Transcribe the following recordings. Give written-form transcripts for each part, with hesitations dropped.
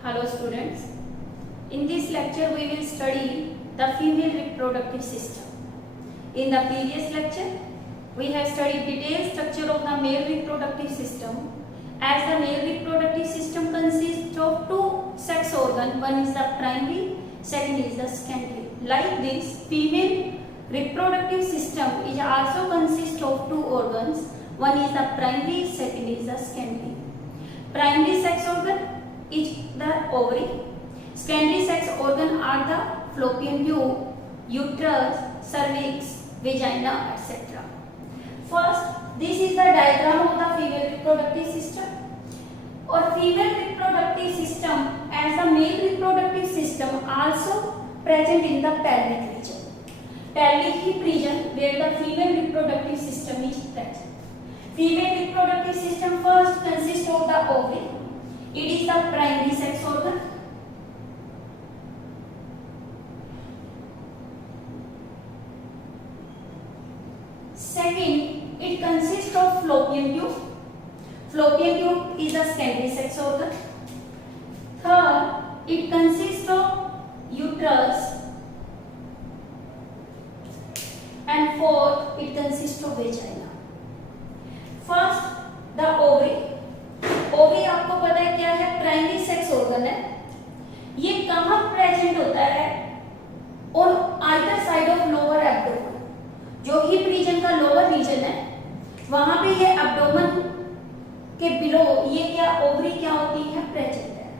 Hello students. In this lecture we will study the female reproductive system. In the previous lecture we have studied detailed structure of the male reproductive system. As the male reproductive system consists of two sex organs, one is the primary, second is the secondary. Like this, female reproductive system is also consists of two organs, one is the primary, second is the secondary. Primary sex organ is the ovary. Secondary sex organ are the fallopian tube, uterus, cervix, vagina, etc. First, this is the diagram of the female reproductive system. Or female reproductive system as the male reproductive system also present in the pelvic region. Pelvic hip region where the female reproductive system is present. Female reproductive system first consists of the ovary. It is the primary sex organ. Second, it consists of fallopian tube. Fallopian tube is the secondary sex organ. Third, it consists of uterus. And fourth, it consists of vagina. First, the ovary. Ovary आपको पता है क्या है? Primary sex organ है. ये कहाँ present होता है? On either side of lower abdomen. जो हिप रीजन का लोअर रीजन है वहां पे ये एब्डोमेन के बिलो ये क्या ओवरी क्या होती है? प्रेजेंट है.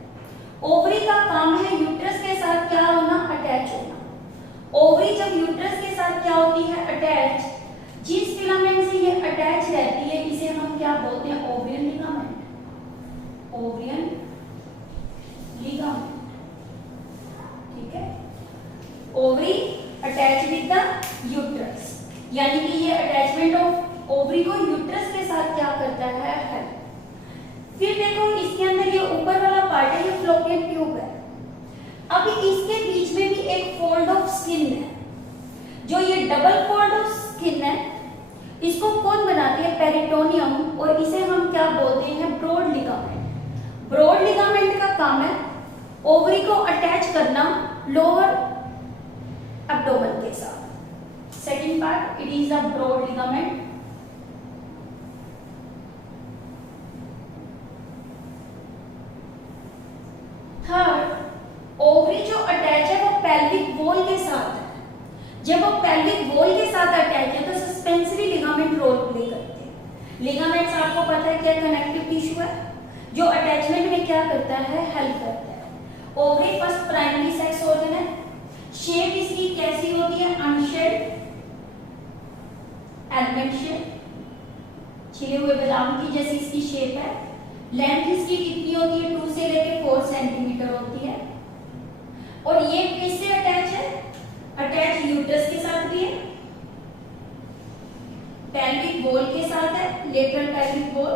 ओवरी का काम है यूट्रस के साथ क्या होना? अटैच होना. ओवरी जब यूट्रस के साथ क्या होती है? अटैच. जिस फिलामेंट से ये अटैच रहती है इसे हम क्या बोलते हैं? Ovarian ligament. Ovarian ligament. ठीक है. Ovary attach with the uterus, यानी कि ये अटैचमेंट ऑफ ओवरी को यूट्रस के साथ क्या करता है? फिर देखो इसके अंदर ये ऊपर वाला पार्ट है, ये फ्लोपियन ट्यूब है. अब इसके बीच में भी एक फोल्ड ऑफ स्किन है. जो ये डबल फोल्ड ऑफ स्किन है इसको कौन बनाते हैं? पेरिटोनियम. और इसे हम क्या बोलते हैं? Broad ligament. ब्रॉड लिगामेंट का काम है ओवरी को अटैच करना लोअर एब्डोमेन के साथ. Second part, it is a broad ligament. Third, ovary जो अटैच है वो पेल्विक वॉल के साथ है. जब वो पेल्विक वॉल के साथ अटैच है तो सस्पेंसरी लिगामेंट रोल प्ले करते हैं. लिगामेंट्स आपको पता है क्या? कनेक्टिव टिश्यू है जो अटैचमेंट में क्या करता है? हेल्प करता है. Ovary first primary sex organ है. शेप इसकी कैसी होती है? अनशेड एलिमेंट शेप, छिले हुए बादाम की जैसी इसकी शेप है. लेंथ इसकी कितनी होती है? 2 से लेकर 4 सेंटीमीटर होती है. और ये किससे अटैच है? अटैच यूट्रस के साथ भी है, पेल्विक वॉल के साथ है, लेटरल पेल्विक वॉल,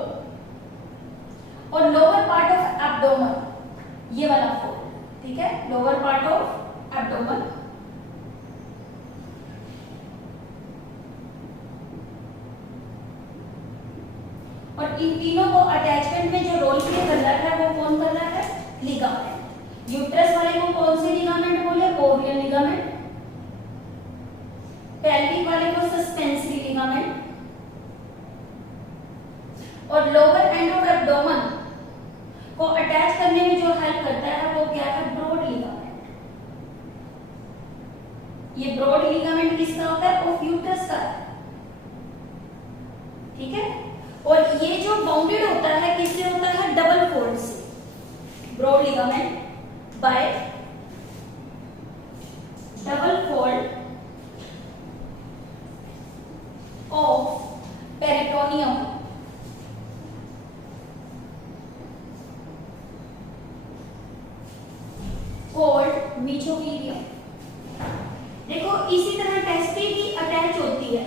और लोअर पार्ट ऑफ एब्डोमेन, ये वाला फोल्ड. ठीक है, लोअर पार्ट ऑफ एब्डोमेन. और इन तीनों को अटैचमेंट में जो रोल प्ले कर रहा है वो कौन कर रहा है? लिगामेंट. यूट्रस वाले को कौन से लिगामेंट बोले? Ovarian ligament. पेल्विक वाले को सस्पेंसरी लिगामेंट. और लोअर एंड ऑफ एब्डोमेन को अटैच करने में जो हेल्प करता है वो क्या है? Broad ligament. ये ब्रॉड लिगामेंट किसका होता है? ऑफ यूट्रस का है. ठीक है. और ये जो बाउंडेड होता है किससे होता है? डबल फोल्ड से. Broad ligament by double fold of peritoneum called mesometrium. देखो इसी तरह टेस्टी भी अटैच होती है.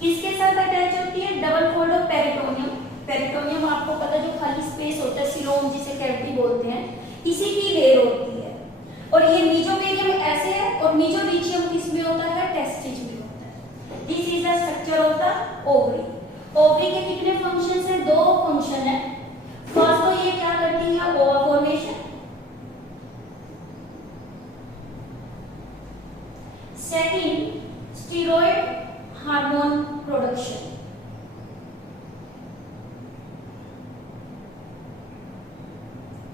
किसके साथ अटैच होती है? Double fold of peritoneum. Peritoneum आपको पता जो खाली स्पेस होता है, सिलोम जिसे कैविटी बोलते हैं, इसी की लेयर होती है. और ये मीजोमीलियम ऐसे है और मीजोरीचियम किसमें होता है? टेस्टिज में होता है. This is the structure of the ovary. Ovary के कितने फंक्शन है? 2 फंक्शन है. फर्स्ट तो ये क्या करती है? ओवा फॉर्मेशन.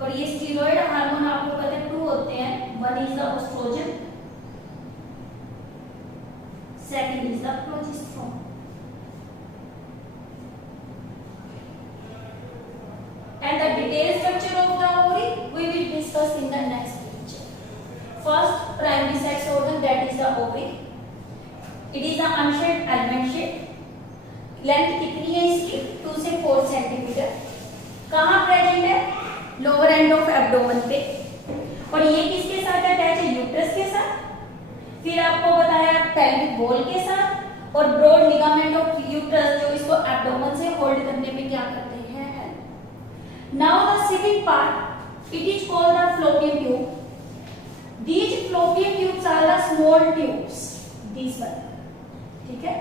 और ये स्टीरॉयड हार्मोन आपको पता है 2 होते हैं, one is the oestrogen, second is the progesterone. And the detailed structure of the ovary we will discuss in the next lecture. First, primary sex organ, that is the ovary. It is an unshaped almond shape. Length कितनी है इसकी? 2 से 4 centimetre. कहाँ present है? Lower end of abdomen पे। और ये किसके साथ अटैच है? यूट्रस के साथ। फिर आपको बताया पेल्विक वॉल के साथ, और ब्रॉड लिगामेंट ऑफ यूट्रस जो इसको एब्डोमेन से होल्ड करने में क्या करते हैं? Now the second part, it is called the fallopian tube. These fallopian tubes are the small tubes. These one, ठीक है?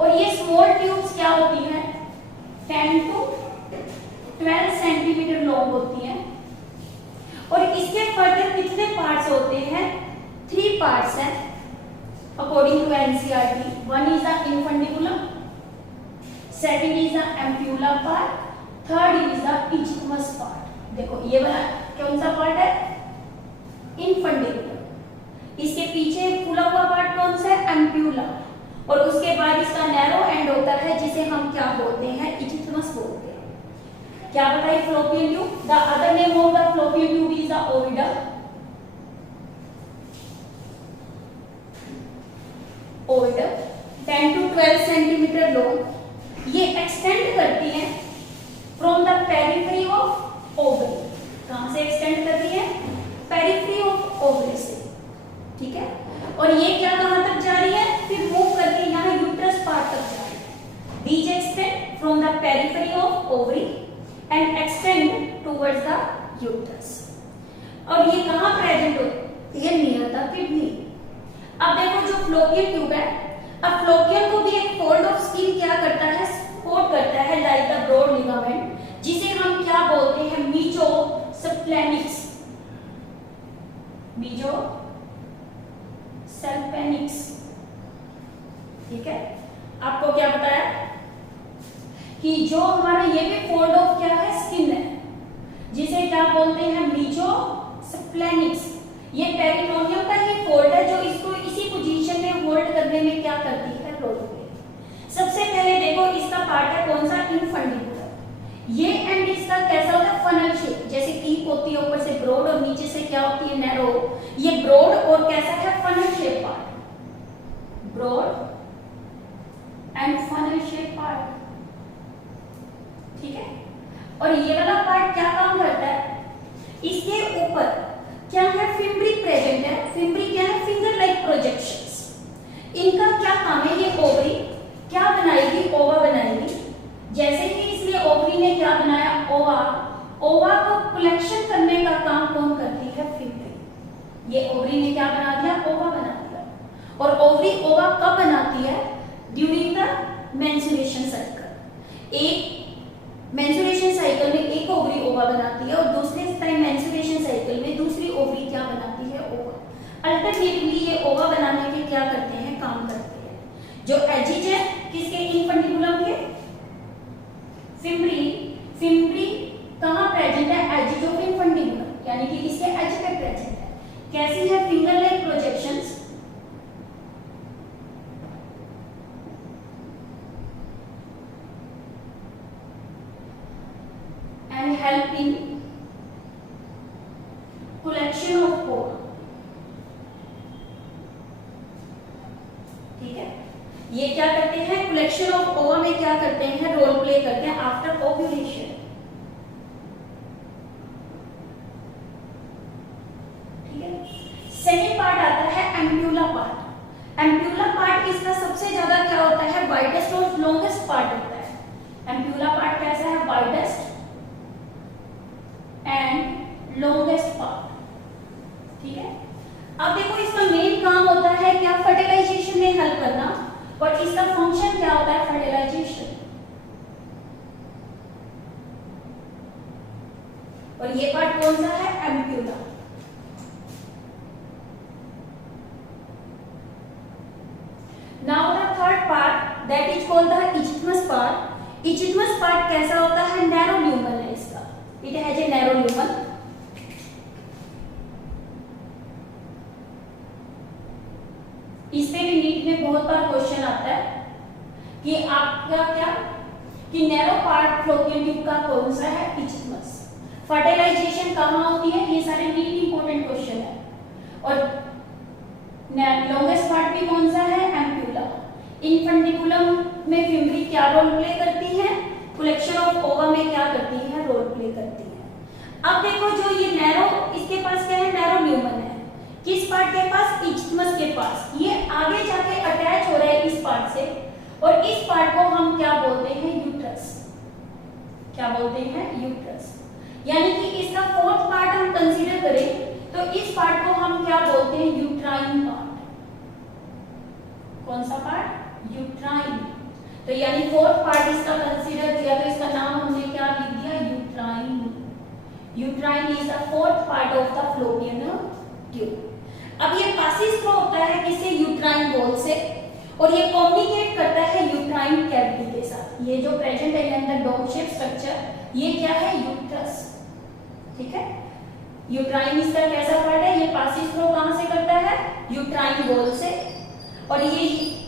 और ये small tubes क्या होती हैं? 10 to 12 सेंटीमीटर लॉन्ग होती हैं। और इसके फर्दर कितने पार्ट्स होते हैं? 3 पार्ट्स हैं according to NCERT. One is the infundibulum, second is the ampulla part, third is the isthmus part. देखो ये वाला कौन सा पार्ट है? इनफंडिबुलम। इसके पीछे फूला हुआ पार्ट कौन सा है? एम्प्यूला। और उसके बाद इसका नैरो एंड होता है जिसे हम क्या बोलते हैं? इचिथमस बोलते हैं। क्या बताइए? Fallopian tube. The other name of the fallopian tube is the ओविडम। ओविडम 10 to 12 सेंटीमीटर लॉन्ग। ये एक्सटेंड करती है from the periphery of ovary. कहां से एक्सटेंड कर रही है? पेरिफेरी ऑफ ओवरी से, ठीक है? और ये क्या कहां तक जा रही है? फिर मूव करके यहां यूट्रस पार्ट तक जा रही है। These extend from the periphery of ovary and extend towards the uterus. और ये कहां प्रेजेंट होती है? Near the kidney. अब देखो जो फ्लोपियन ट्यूब है, अब फ्लोपियन को भी एक फोल्ड ऑफ स्किन क्या करता है? सपोर्ट करता है, लाइक द ब्रॉड लिगामेंट, जिसे हम क्या बोलते हैं? मीजोसेप्लेनिक्स। मीजोसेप्लेनिक्स, ठीक है? आपको क्या बताया कि जो हमारा ये भी फोल्ड ऑफ क्या है? स्किन है, जिसे क्या बोलते हैं? मीजोसेप्लेनिक्स। ये पेरिटोनियम का ही फोल्ड है जो इसको इसी पोजीशन में होल्ड करने में क्या करती है? Role play. सबसे पहले देखो इसका पार्ट है कौन सा? इनफंडिबुलम। ये एंड इसका कैसा होता है? फनल शेप, जैसे टीप होती है, ऊपर से ब्रॉड और नीचे से क्या होती है? नैरो। ये ब्रॉड और कैसा है? Funnel shape part. Broad end funnel shape part, ठीक है? और ये वाला पार्ट क्या काम करता है? इसके ऊपर क्या है? फिम्ब्री प्रेजेंट है। फिम्ब्री क्या है? Finger like projections. इनका क्या काम है? ये ओवरी क्या बनाएगी? ओवा बनाएगी। जैसे कि इसलिए ओवरी ने क्या बनाया? ओवा। ओवा को कलेक्शन करने का काम कौन करती है? फिम्ब्री। ये ओवरी ने क्या बना दिया? ओवा बना दिया। और ओवरी ओवा कब बनाती है? During the menstruation cycle. एक मेंस्ट्रुएशन साइकिल में एक ओवरी ओवा बनाती है, और दूसरे टाइम मेंस्ट्रुएशन साइकिल में दूसरी ओवरी क्या बनाती है? ओवा। अल्टरनेटली ये ओवा बनाने के क्या करते हैं? काम करते हैं। जो एजिज है किसके? इनफंडिबुलम के। फिम्ब्री कहां प्रेजेंट है? एजिज ऑफ इनफंडिबुलम, यानी कि इसके एज पे प्रेजेंट है। कैसी है? Finger like projections. And help in collection of core, ठीक है? ये क्या करते हैं? collection of ova में क्या करते हैं? रोल प्ले करते हैं आफ्टर ओव्यूलेशन, ठीक है? सेकेंड पार्ट आता है एम्प्यूला पार्ट। एम्प्यूला पार्ट इसका सबसे ज्यादा क्या होता है? वाइडेस्ट और लॉन्गेस्ट पार्ट होता है। एम्प्यूला पार्ट कैसा है? वाइडेस्ट एंड लॉन्गेस्ट पार्ट, ठीक है? अब देखो इसका मेन काम होता है क्या? फर्टिलाइजेशन में हेल्प करना। और इसका फंक्शन क्या होता है? फर्टिलाइजेशन। और ये पार्ट कौन सा है? Ampulla. Now the third part that is called the isthmus part. Isthmus part कैसा होता है? नैरो ल्यूमन है इसका। It has a narrow lumen. इस पे भी नीट में बहुत बार क्वेश्चन आता है कि आपका क्या कि नैरो पार्ट फ्लोपियन ट्यूब का कौन सा है, इस्थमस। फर्टिलाइजेशन कहाँ होती है, ये सारे नीट इंपॉर्टेंट क्वेश्चन है। और लॉन्गेस्ट पार्ट भी कौन सा है, एम्प्यूला। इनफंडिकुलम में फिम्बरी क्या रोल प्ले करती है, कलेक्शन ऑफ ओवा में क्या करती है, रोल प्ले करती है। अब देखो जो ये नैरो, इसके पास क्या है, नैरो न्यूमन है, किस पार्ट के पास, इस्थमस के पास। ये आगे जाके अटैच हो रहा है इस पार्ट से, और इस पार्ट को हम क्या बोलते हैं, यूट्रस। क्या बोलते हैं, यूट्रस। यानी कि इसका फोर्थ पार्ट हम कंसीडर करें तो इस पार्ट को हम क्या बोलते हैं, यूट्राइन पार्ट। कौन सा पार्ट, यूट्राइन। तो यानी फोर्थ पार्ट इसका कंसीडर किया तो इसका नाम हमने क्या लिख दिया, uterine. Uterine is the fourth part of the fallopian tube. अब ये पासिस फ्लो होता है किससे, यूट्राइन वॉल से, और ये कम्युनिकेट करता है यूट्राइन कैविटी के साथ। ये जो प्रेजेंट है अंदर डोम शेप स्ट्रक्चर, ये क्या है, यूट्रस। ठीक है, यूट्राइन इसका कैसा पार्ट है, ये पासिस फ्लो कहां से करता है, यूट्राइन वॉल से, और ये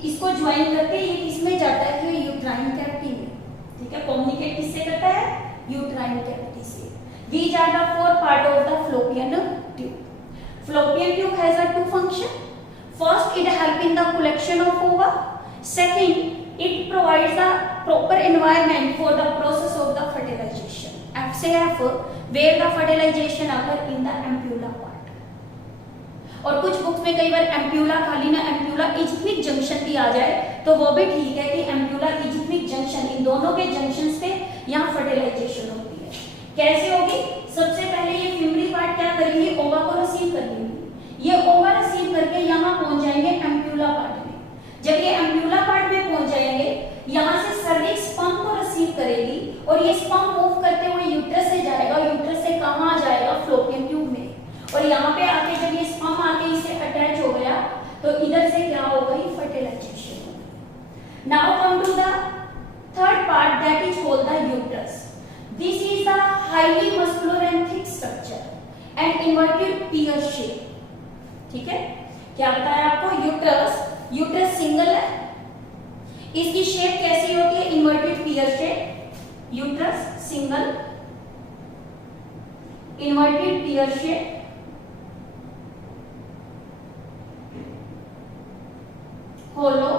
इसको ज्वाइन करके ये किसमें जाता है, कि यूट्राइन कैविटी में। ठीक है, कम्युनिकेट किससे करता है, यूट्राइन कैविटी से। These are the four part of the fallopian tube. Fallopian tube has a two function. First, it help in the collection of ova. Second, it provides the proper environment for the process of the fertilization. FCF, where the fertilization occur in the ampulla part. और कुछ books में कई बार ampulla खाली ना ampulla इजिथमिक junction भी आ जाए तो वो भी ठीक है कि एम्प्यूला इजिथमिक जंक्शन, इन दोनों के जंक्शंस पे यहाँ फर्टिलाइजेशन होती है। कैसे होगी, सबसे पहले ये फिम्बरी पार्ट क्या करेंगे, ओवा को रिसीव कर लेंगे। ये ओवा रिसीव करके यहाँ पहुंच जाएंगे एम्प्यूला पार्ट में। जब ये एम्प्यूला पार्ट में पहुंच जाएंगे, यहाँ से सर्विक्स स्पर्म को रिसीव करेगी और ये स्पर्म मूव करते हुए यूट्रस से जाएगा, यूट्रस से कहाँ आ जाएगा, फ्लोपियन ट्यूब में। और यहाँ पे आके जब ये स्पर्म आके इसे अटैच हो गया तो इधर से क्या हो गई, फर्टिलाइजेशन हो गई। Now come to the third part, that is called the uterus. This is the highly muscular and thick structure and inverted pear shape. ठीक है, क्या बताया आपको, यूट्रस, यूट्रस सिंगल है, इसकी शेप कैसी होती है, inverted pear shape. Uterus single, inverted pear shape, hollow,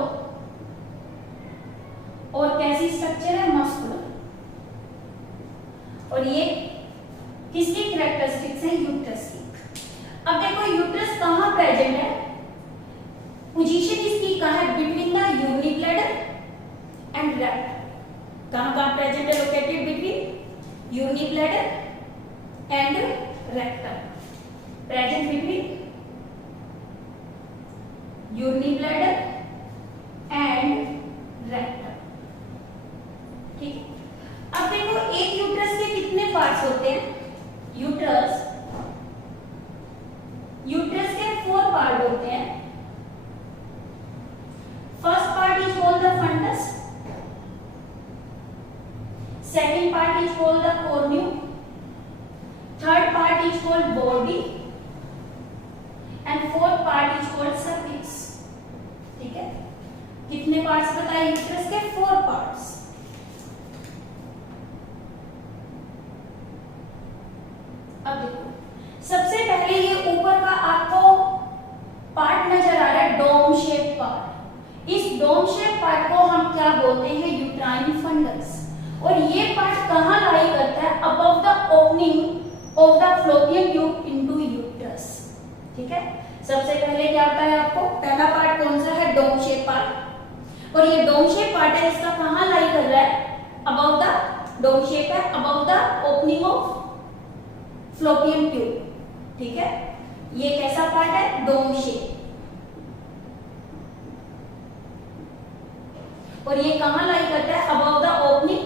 और कैसी स्ट्रक्चर है, मस्कुलर। और ये किसकी कैरेक्टरिस्टिक्स है, यूट्रस की। अब देखो यूट्रस कहाँ प्रेजेंट है, पोजीशन इसकी कहाँ है, between the urinary bladder and rectum. कहाँ प्रेजेंट है, located between urinary bladder and rectum. Present between urinary bladder and rectum. ठीक है, अब देखो एक यूट्रस के कितने पार्ट्स होते हैं, यूट्रस के 4 पार्ट होते हैं। First part is called the fundus, second part is called the cornu, third part is called body and fourth part is called cervix. ठीक है, कितने पार्ट्स बताए यूट्रस के, 4 पार्ट्स। अब देखो सबसे पहले ये ऊपर का आपको पार्ट नजर आ रहा है, डोम शेप पार्ट। इस डोम शेप पार्ट को हम क्या बोलते हैं, यूट्राइन फंडस। और ये पार्ट कहाँ लाई करता है, above the opening of the fallopian tube into uterus. ठीक है, सबसे पहले क्या आता है आपको, पहला पार्ट कौन सा है, डोम शेप पार्ट। और ये डोम शेप पार्ट है, इसका कहाँ लाई कर रहा है, अबव द डोम शेप है, above the opening of fallopian tube. ठीक है, ये कैसा पार्ट है, डोम शेप। और ये कहां लाई करता है, above the opening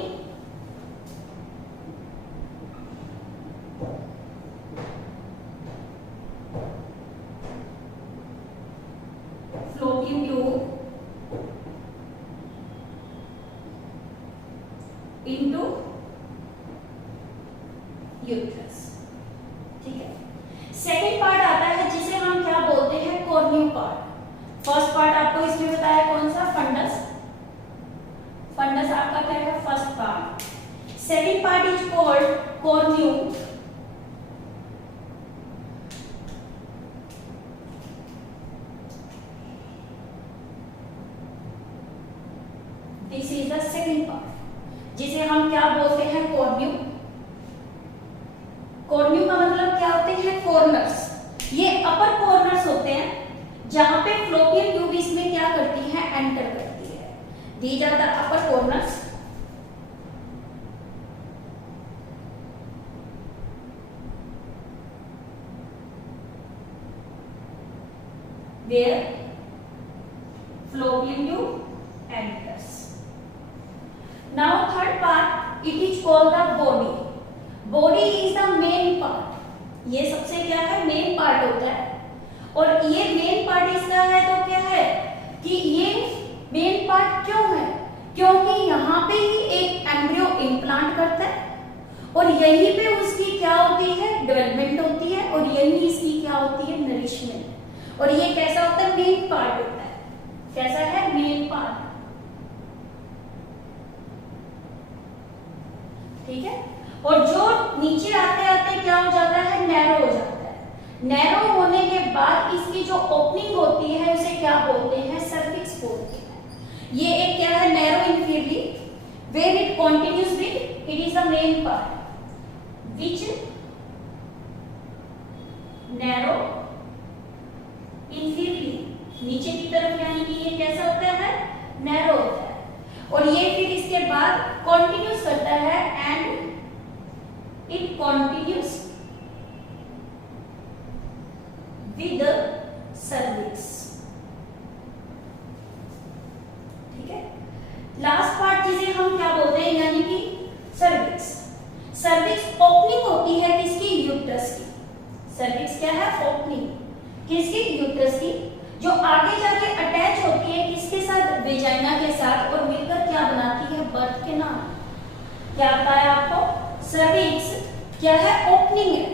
fallopian tube into uterus. ठीक है, सेकेंड पार्ट आता है जिसे हम क्या बोलते हैं, कॉर्न्यू पार्ट। फर्स्ट पार्ट आपको इसमें बताया कौन सा, फंडस। फंडस आपका क्या है, first part. Second part is called cornuum. This is the second part, जिसे हम क्या बोलते हैं, कॉर्न्यूम। कॉर्न्यूम का मतलब क्या होते हैं, कॉर्नर्स। ये अपर कॉर्नर्स होते हैं जहां पे फ्लोपियन ट्यूब इसमें क्या करती है, एंटर करती है। These are the upper corners. where fallopian tube enters. Now third part, it is called the body. Body is the main part. ये सबसे क्या है, मेन पार्ट होता है। और ये मेन पार्ट इसका है तो क्या है कि ये मेन पार्ट क्यों है, क्योंकि यहाँ पे ही एक एम्ब्रियो इम्प्लांट करता है और यहीं पे उसकी क्या होती है, डेवलपमेंट होती है और यहीं इसकी क्या होती है, नरिशमेंट। और ये कैसा होता है, मेन पार्ट होता है। कैसा है, मेन पार्ट। ठीक है। और जो नीचे आते आते क्या हो जाता है, नैरो हो जाता है। नैरो होने के बाद इसकी जो ओपनिंग होती है उसे क्या बोलते हैं, सर्विक्स बोलते हैं। ये एक क्या है, narrow inferiorly where it continues with, it is the main part which narrow inferiorly, नीचे की तरफ, यानी कि ये कैसा होता है, नैरो होता है। और ये फिर इसके बाद कंटिन्यूस करता है and it continuous with the cervix. ठीक है। लास्ट पार्ट जिसे हम क्या बोलते हैं, यानी कि सर्विक्स। सर्विक्स ओपनिंग होती है किसकी, यूट्रस की। सर्विक्स क्या है, ओपनिंग किसकी, यूट्रस की, जो आगे जाके अटैच होती है किसके साथ, वेजाइना के साथ, और मिलकर क्या बनाती है, बर्थ के नाम। क्या बताया आपको, सर्विक्स क्या है, ओपनिंग है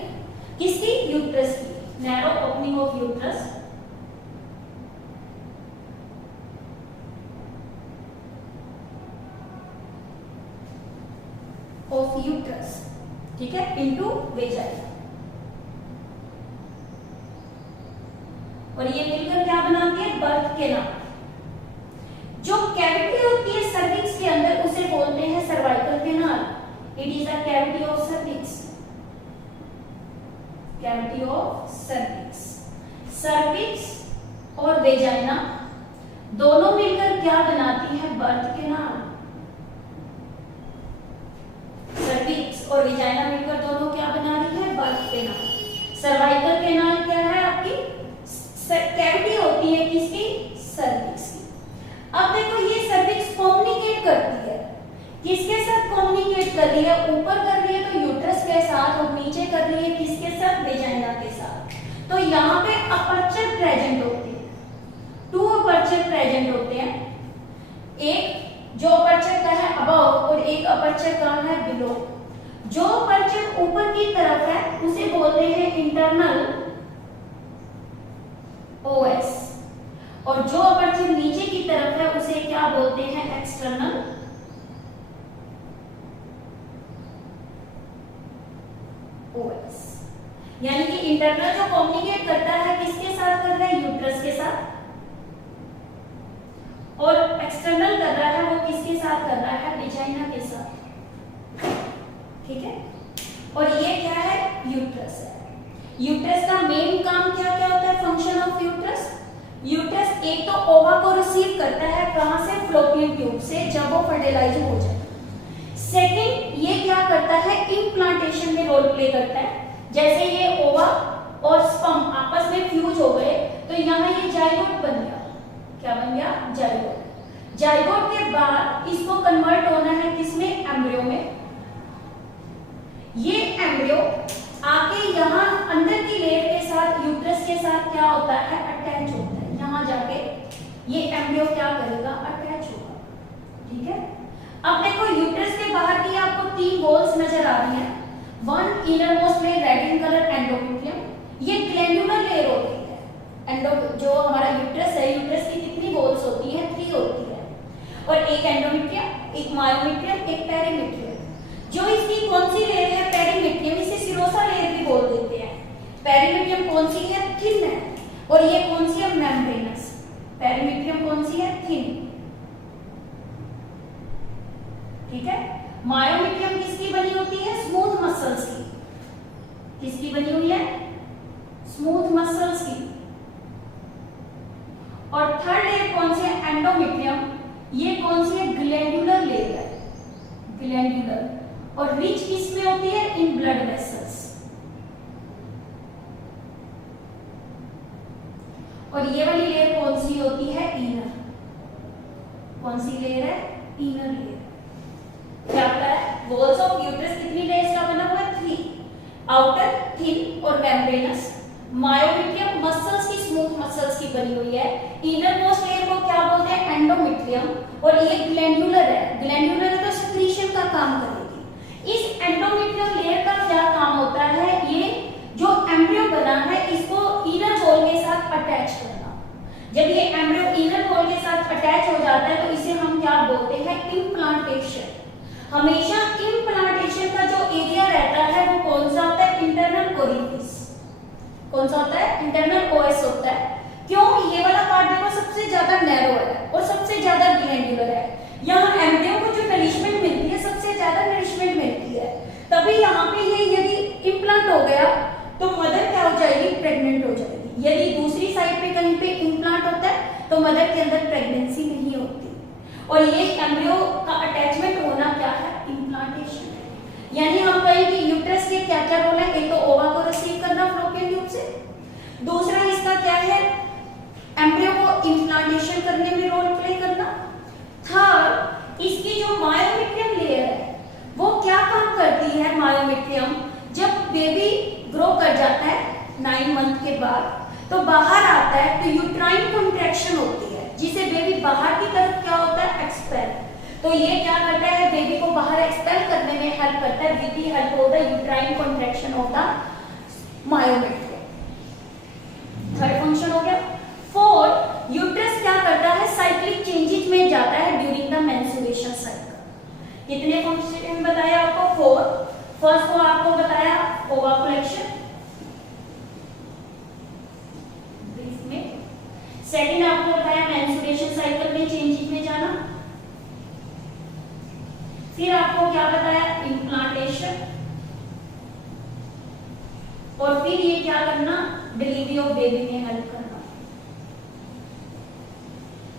किसकी, यूट्रस की, narrow opening of uterus. Of uterus, ठीक है, इनटू वेजाइना। और ये मिलकर क्या बनाती है, बर्थ के नाम। जो कैविटी होती है सर्विक्स के अंदर उसे बोलते हैं cervical canal. It is a cavity of cervix. Cavity of cervix. Cervix और वेजाइना दोनों मिलकर क्या बनाती है, बर्थ कैनाल। सर्विक्स और वेजाइना मिलकर दोनों क्या बना रही है, बर्थ कैनाल। सर्वाइकल कैनाल क्या है, आपकी कैविटी होती है किसकी, सर्विक्स की। अब देखो ये सर्विक्स कम्युनिकेट करती है, किसके साथ कम्युनिकेट कर रही है, ऊपर कर रही है तो यूट्रस के साथ, और नीचे कर रही है किसके साथ, वेजाइना के साथ। तो यहाँ पे अपर्चर प्रेजेंट होते हैं, 2 अपर्चर प्रेजेंट होते हैं। एक जो अपर्चर का है अबव और एक अपर्चर का है बिलो। जो अपर्चर ऊपर की तरफ है उसे बोलते हैं इंटरनल OS, और जो अपर्चर नीचे की तरफ है उसे क्या बोलते हैं, एक्सटर्नल OS। यानी कि इंटरनल जो कम्युनिकेट करता है किसके साथ कर रहा है, यूट्रस के साथ, और एक्सटर्नल कर रहा है वो किसके साथ कर रहा है, वेजाइना के साथ। ठीक है। और ये क्या है, यूट्रस है। यूट्रस का मेन काम क्या क्या होता है, फंक्शन ऑफ यूट्रस। यूट्रस एक तो ओवा को रिसीव करता है, कहां से, फ्लोपियन ट्यूब से, जब वो फर्टिलाइज हो जाए। सेकंड, ये क्या करता है, इम्प्लांटेशन में रोल प्ले करता है। जैसे ये ओवा और स्पर्म आपस में फ्यूज हो गए तो यहाँ ये जाइगोट बन गया। क्या बन गया, जाइगोट। जाइगोट के बाद इसको कन्वर्ट होना है किसमें, एम्ब्रियो में। ये एम्ब्रियो आके यहाँ अंदर की लेयर के साथ, यूट्रस के साथ क्या होता है, अटैच होता है। यहाँ जाके ये एम्ब्रियो क्या करेगा, अटैच होगा। ठीक है। अब देखो यूट्रस के बाहर की आपको 3 वॉल्स नजर आ रही हैं। One inner most layer red in colour, endometrium. ये ग्लैंडुलर लेयर होती है। जो हमारा यूट्रस है, यूट्रस पेरिमीडियम कौन सी है? थिन है। और ये कौन सी है? मेम्ब्रेनस। पेरिमीडियम कौन सी है? थिन। ठीक है। मायोमीडियम किसकी बनी होती है? स्मूथ मसल्स की। किसकी बनी हुई है? स्मूथ मसल्स की। और थर्ड लेयर कौन सी है? एंडोमेट्रियम। ये कौन सी है? ग्लैंडुलर लेयर है, ग्लैंडुलर। और रिच किसमें होती है? In blood vessels. और ये वाली लेयर कौन सी होती है? इनर। कौन सी लेयर है? Inner layer. क्या होता है? वॉल्स ऑफ यूट्रस कितनी लेयर्स का बना हुआ है? 3। आउटर, थिन और मेम्ब्रेनस। मायोमीडियम मसल्स की, स्मूथ मसल्स की बनी हुई है। इनर मोस्ट लेयर को क्या बोलते हैं? एंडोमेट्रियम। और ये ग्लैंडुलर है। ग्लैंडुलर है तो सेक्रीशन का काम करेगी। इस एंडोमेट्रियम लेयर का क्या काम होता है? ये जो एम्ब्रियो बना है इसको इनर वॉल के साथ अटैच करना। जब ये एम्ब्रियो इनर वॉल के साथ अटैच हो जाता है तो इसे हम क्या बोलते हैं? इम्प्लांटेशन। हमेशा इम्प्लांटेशन का जो एरिया रहता है वो कौन सा होता है? Internal orifice. कौन सा होता है? इंटरनल ओएस होता है। क्यों? ये वाला पार्ट देखो सबसे ज्यादा नैरो है और सबसे ज्यादा ग्लैंडुलर है। यहाँ एम्ब्रियो को जो नरिशमेंट मिलती है सबसे ज्यादा नरिशमेंट मिलती है। तभी यहाँ पे ये यदि इम्प्लांट हो गया तो मदर क्या हो जाएगी? प्रेग्नेंट हो जाएगी। यदि दूसरी साइड पे कहीं पे इम्प्लांट होता है तो मदर के अंदर प्रेगनेंसी नहीं होती। और ये एम्ब्रियो का अटैचमेंट होना क्या है? इम्प्लांटेशन है। यानी हम कहें कि यूट्रस के क्या क्या रोल है? एक तो ओवा को रिसीव करना फ्लोपियन ट्यूब से, दूसरा इसका क्या है? एम्ब्रियो को इम्प्लांटेशन करने में रोल प्ले करना। थर्ड, इसकी जो मायोमीडियम लेयर है वो क्या काम करती है? मायोमीडियम जब बेबी ग्रो कर जाता है 9 मंथ के बाद तो बाहर आता है तो यूट्राइन कॉन्ट्रैक्शन होती है जिसे बेबी बाहर की तरफ क्या होता है? एक्सपेल। तो ये क्या करता है? बेबी को बाहर एक्सपेल करने में हेल्प करता है with the help of the uterine contraction of the myometrium. Third function हो गया। फोर्थ, यूट्रस क्या करता है? साइक्लिक चेंजेस में जाता है ड्यूरिंग द मेंस्ट्रुएशन साइकिल। कितने फंक्शन बताया आपको? 4। फर्स्ट को आपको बताया ओवाकुलेशन, ब्रीफ में। सेकंड आपको बताया मेंस्ट्रुएशन साइकिल में चेंजेस में जाना। फिर आपको क्या बताया? इम्प्लांटेशन। और फिर ये क्या करना? डिलीवरी ऑफ बेबी में हेल्प करना।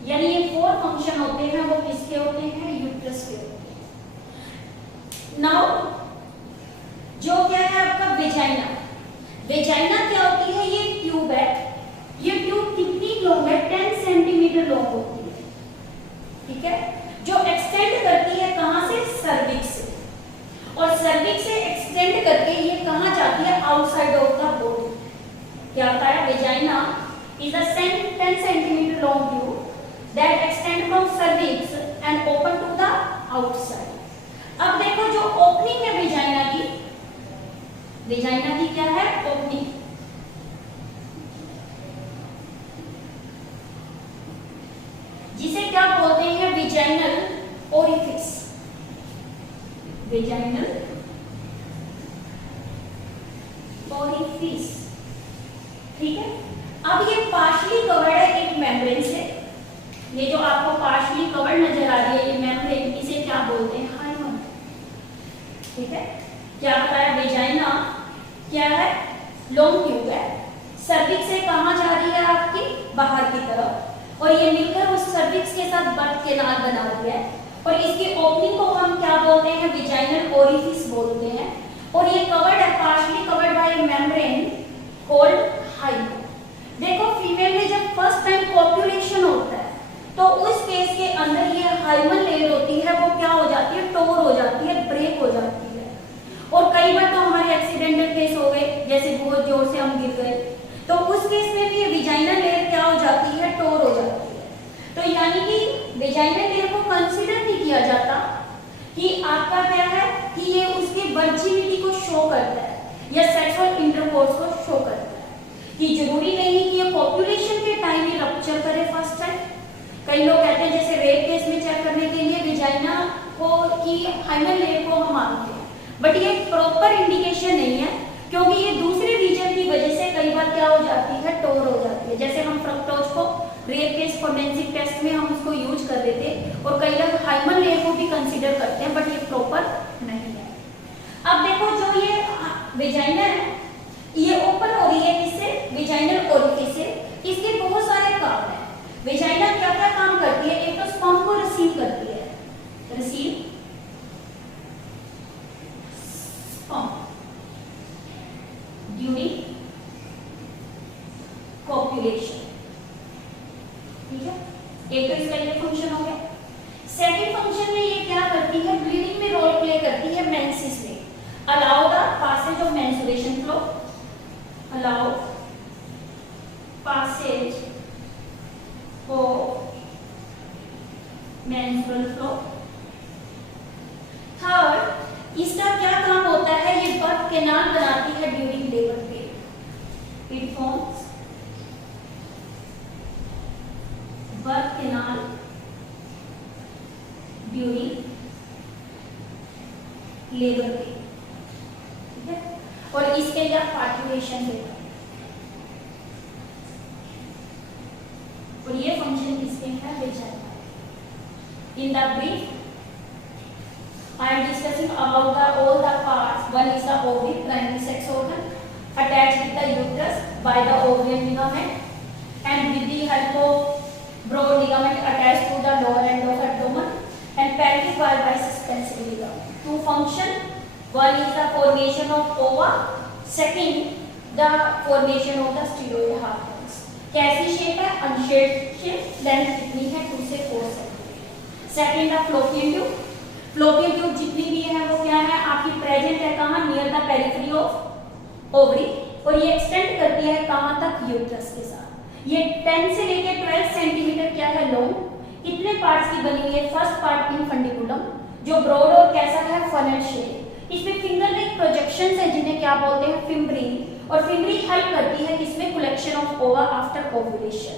यानी ये 4 फंक्शन होते हैं वो किसके होते हैं? यूट्रस के होते हैं। नाउ जो क्या है आपका? वेजाइना। वेजाइना क्या होती है? ये ट्यूब है। ये ट्यूब कितनी लॉन्ग है? 10 सेंटीमीटर लॉन्ग होती है। ठीक है। जो एक्सटेंड करती है कहां से? सर्विक्स से। और सर्विक्स से एक्सटेंड करके ये कहां जाती है? Outside of the body. क्या होता है? Vagina is a 10 centimetre long tube that extend from cervix and open to the outside. अब देखो जो ओपनिंग है वेजाइना की क्या है? ओपनिंग। जिसे क्या बोलते हैं? Vaginal orifice. Vaginal orifice. ठीक है। अब ये पार्शली कवर्ड है एक मेम्ब्रेन से। ये जो आपको पार्शली कवर्ड नजर आ रही है ये मेम्ब्रेन, इसे क्या बोलते हैं? हाइमन। ठीक है। क्या बताया? वेजाइना क्या है? लॉन्ग ट्यूब है। सर्विक्स से कहां जा रही है? आपकी बाहर की तरफ। और ये मिलकर उस सर्विक्स के साथ बर्थ कैनाल बना रही है। और इसकी ओपनिंग को हम क्या बोलते हैं? वेजाइनल ओरिफिस बोलते हैं। और ये कवर्ड है, partially covered by membrane called hymen. देखो फीमेल में जब फर्स्ट टाइम पॉपुलेशन होता है तो उस केस के अंदर ये हाइमन लेयर होती है वो क्या हो जाती है? टोर हो जाती है, ब्रेक हो जाती है। और कई बार तो हमारे एक्सीडेंटल केस हो गए, जैसे बहुत जोर से हम गिर गए, तो उस केस में भी ये वेजाइनल लेयर क्या हो जाती है? टोर हो जाती है। तो यानी कि वेजाइनल लेयर को कंसीडर नहीं किया जाता कि आपका क्या है कि ये उसकी वर्जिनिटी को शो करता है या सेक्सुअल इंटरकोर्स को शो करता है। कि जरूरी नहीं कि ये पॉपुलेशन के टाइम ही रप्चर करे फर्स्ट टाइम। कई लोग कहते हैं जैसे रेप केस में चेक करने के लिए वेजाइना को की हाइमन लेयर को हम मानते हैं, बट ये प्रॉपर इंडिकेशन नहीं है क्योंकि ये दूसरे रीजन की वजह से रेयर केस फोरेंसिक टेस्ट में हम उसको यूज कर लेते हैं और कई लोग हाइमन लेयर को भी कंसीडर करते हैं, बट ये प्रॉपर नहीं है। अब देखो जो ये वेजाइना है ये ओपन हो रही है किससे, वेजाइनल ओरिफिस से। इसके बहुत सारे काम है। वेजाइना क्या क्या काम करती है, एक तो स्पर्म को रिसीव करती है, रिसीव स्पर्म ड्यूरिंग कॉपुलेशन, ठीक है, एक तो इसका ये फंक्शन हो गया। सेकंड फंक्शन में ये क्या करती है, ब्लीडिंग में रोल प्ले करती है मेंसेस में, allow the passage of menstruation flow, allow passage of menstrual flow। Third इसका क्या काम होता है, ये बर्थ कैनाल बनाती है during labour pain, it forms birth canal during labour pain, ठीक है, और इसके लिए पार्टिकुलेशन देता है। और ये फंक्शन किसके है, vagina. In the brief I am discussing about the all the parts. One is the ovary, primary sex organ attached with the uterus by the ovarian ligament and with the help of broad ligament attached to the lower end of abdomen and pelvic wall by suspensory ligament। Two function, one is the formation of ova, second the formation of the steroid hormones। कैसी shape है, unshaped shape, length कितनी है 2 से 4 centimetre. Second the fallopian tube, fallopian tube जितनी भी है वो क्या है आपकी प्रेजेंट है कहाँ, near the periphery of ovary, और ये एक्सटेंड करती है कहाँ तक, यूट्रस के साथ। ये 10 से लेकर 12 सेंटीमीटर क्या है लॉन्ग। कितने पार्ट्स की बनी हुई है, फर्स्ट पार्ट इनफंडिबुलम जो ब्रॉड और कैसा है फनल शेप। इसमें फिंगर लाइक प्रोजेक्शंस है जिन्हें क्या बोलते हैं, फिम्ब्री, और फिम्ब्री हेल्प करती है किसमें, कलेक्शन ऑफ ओवा आफ्टर ओव्यूलेशन।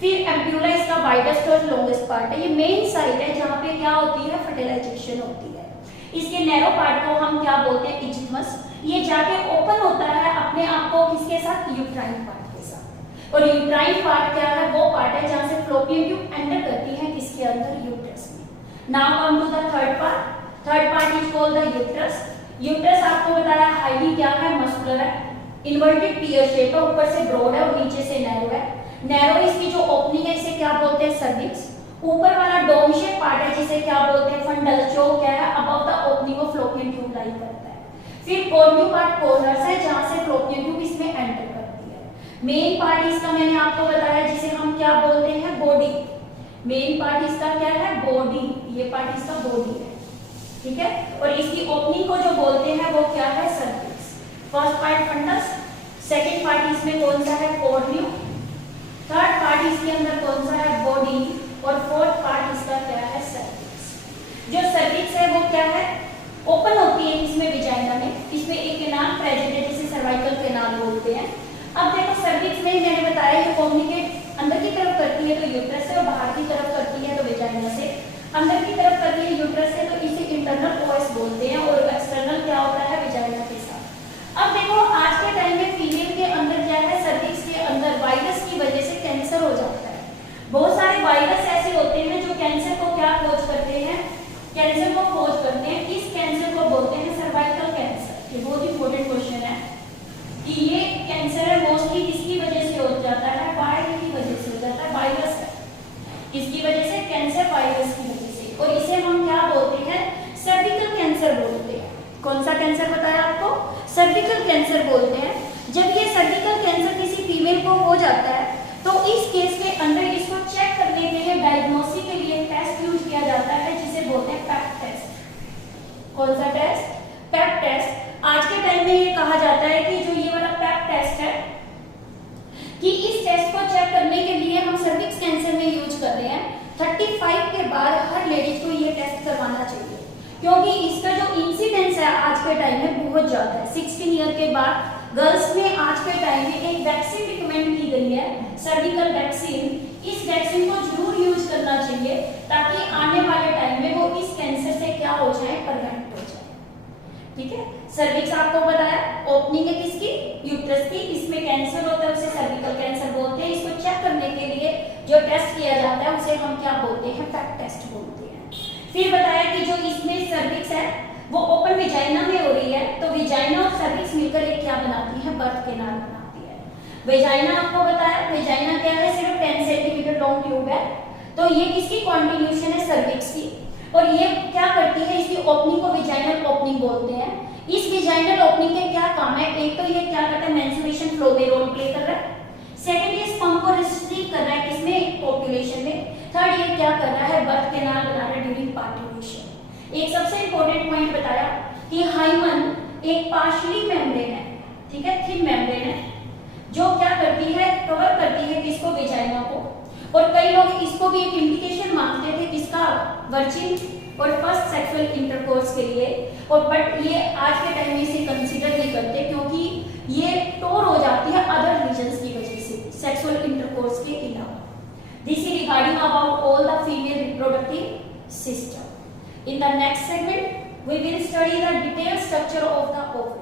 फिर एम्प्यूला इसका वाइडेस्ट और लॉन्गेस्ट पार्ट है, ये मेन साइट है जहाँ पे क्या होती है, फर्टिलाइजेशन होती है। इसके नैरो पार्ट को हम क्या बोलते हैं, इज्थमस। ये जाके ओपन होता है अपने आप को किसके साथ, यूट्राइन पार्ट के साथ। और यूट्राइन पार्ट क्या है, वो पार्ट है जहाँ से फ्लोपियन ट्यूब एंटर करती है किसके अंदर, यूट्रस में। Now come to the third part. Third part is called the uterus. Uterus आपको बताया हाईली क्या है, मस्कुलर है, इन्वर्टेड पियर शेप है, ऊपर से ब्रॉड है और नीचे से नैरो है। नैरो इसकी जो ओपनिंग है इसे क्या बोलते हैं, सर्विक्स। ऊपर वाला डोम शेप पार्ट है जिसे क्या बोलते हैं, फंडल, जो क्या है above the opening of fallopian tube lie करता है। फिर कोर्न्यू पार्ट कॉर्नर्स है जहां से फ्लोपियन ट्यूब इसमें एंटर करती है। मेन पार्ट इसका मैंने आपको बताया जिसे हम क्या बोलते हैं, बॉडी। मेन पार्ट इसका क्या है, बॉडी, ये पार्ट इसका बॉडी है, ठीक है। और इसकी ओपनिंग को जो बोलते हैं वो क्या है, cervix. First part fundus, second part इसमें कौन सा है, कोर्न्यू, थर्ड पार्ट इसके अंदर कौन सा है, बॉडी, और फोर्थ पार्ट इसका क्या है, सर्विक्स। जो सर्विक्स है वो क्या है, ओपन होती है इसमें वेजाइना में, इसमें एक कैनाल प्रेजेंट है जिसे सर्वाइकल कैनाल बोलते हैं। अब देखो सर्विक्स में मैंने बताया ये कम्युनिकेट अंदर की तरफ करती है तो यूट्रस से, और बाहर की तरफ करती है तो वेजाइना से। अंदर की तरफ करती है यूट्रस से तो इसे इंटरनल ओएस बोलते हैं, और एक्सटर्नल क्या होता है, वेजाइना के साथ। अब देखो आज के टाइम में फीमेल के अंदर क्या है, सर्विक्स के अंदर वायरस की वजह से कैंसर हो जाता है। बहुत सारे वायरस ऐसे होते हैं जो कैंसर को क्या खोज करते हैं, कैंसर को खोज करते हैं। इस कैंसर को बोलते हैं सर्वाइकल कैंसर। ये बहुत इंपॉर्टेंट क्वेश्चन है कि ये कैंसर है मोस्टली किसकी वजह से हो जाता है, वायरस की वजह से हो जाता है, वायरस है किसकी वजह से, कैंसर वायरस की वजह से। और इसे हम क्या बोलते हैं, सर्विकल कैंसर बोलते हैं। कौन सा कैंसर बताया आपको, सर्विकल कैंसर बोलते हैं। जब ये सर्विकल कैंसर किसी फीमेल को हो जाता है तो इस केस के अंदर इसको चेक करने के लिए डायग्नोसिस के लिए टेस्ट यूज किया जाता है जिसे बोलते हैं पैप टेस्ट। कौन सा टेस्ट, पैप टेस्ट। आज के टाइम में ये कहा जाता है कि जो ये वाला पैप टेस्ट है कि इस टेस्ट को चेक करने के लिए हम सर्विक्स कैंसर में यूज कर रहे हैं। 35 के बाद हर लेडीज को ये टेस्ट करवाना चाहिए क्योंकि इसका जो इंसिडेंस है आज के टाइम में बहुत ज्यादा है। 16 ईयर के बाद गर्ल्स में आज के टाइम में एक वैक्सीन रिकमेंड की गई है, सर्विकल वैक्सीन। इस वैक्सीन को जरूर यूज करना चाहिए ताकि आने वाले टाइम में वो इस कैंसर से क्या हो जाए, प्रिवेंट हो जाए, ठीक है। सर्विक्स आपको बताया ओपनिंग है किसकी, यूट्रस की, इसमें कैंसर होता है उसे सर्विकल कैंसर बोलते हैं। इसको चेक करने के लिए जो टेस्ट किया जाता है उसे हम क्या बोलते हैं, पैक टेस्ट बोलते हैं। फिर बताया कि जो इसमें सर्विक्स है वो ओपन विजाइना में हो रही है, तो विजाइना और सर्विक्स मिलकर एक क्या बनाती है, बर्थ कैनाल बनाती है। विजाइना आपको बताया, विजाइना क्या है, सिर्फ 10 सेंटीमीटर लॉन्ग ट्यूब है, तो ये किसकी कॉन्टिन्यूशन है, सर्विक्स की, और ये क्या करती है, इसकी ओपनिंग को विजाइनल ओपनिंग बोलते हैं। इस विजाइनल ओपनिंग के क्या काम है, एक तो ये क्या करता है, मेंस्ट्रुएशन फ्लो में रोल प्ले कर रहा है, सेकंड ये स्पर्म को रिसीव कर रहा है किसमें, पॉपुलेशन में, थर्ड ये क्या कर रहा है, बर्थ कैनाल बना रहा है ड्यूरिंग पार्टिकुलेशन। एक सबसे इंपॉर्टेंट पॉइंट बताया कि हाइमन एक पार्शियली मेम्ब्रेन है, ठीक है, थिन मेम्ब्रेन है, जो क्या करती है, कवर करती है किसको, विजाइना को। और कई लोग इसको भी एक इंडिकेशन मानते थे किसका, वर्जिन और फर्स्ट सेक्सुअल इंटरकोर्स के लिए, और बट ये आज के टाइम में इसे कंसीडर नहीं करते क्योंकि ये टोर हो जाती है अदर रीजंस की वजह से, सेक्सुअल इंटरकोर्स के अलावा। This is regarding about all the female reproductive system. In the next segment we will study the detailed structure of the ovary.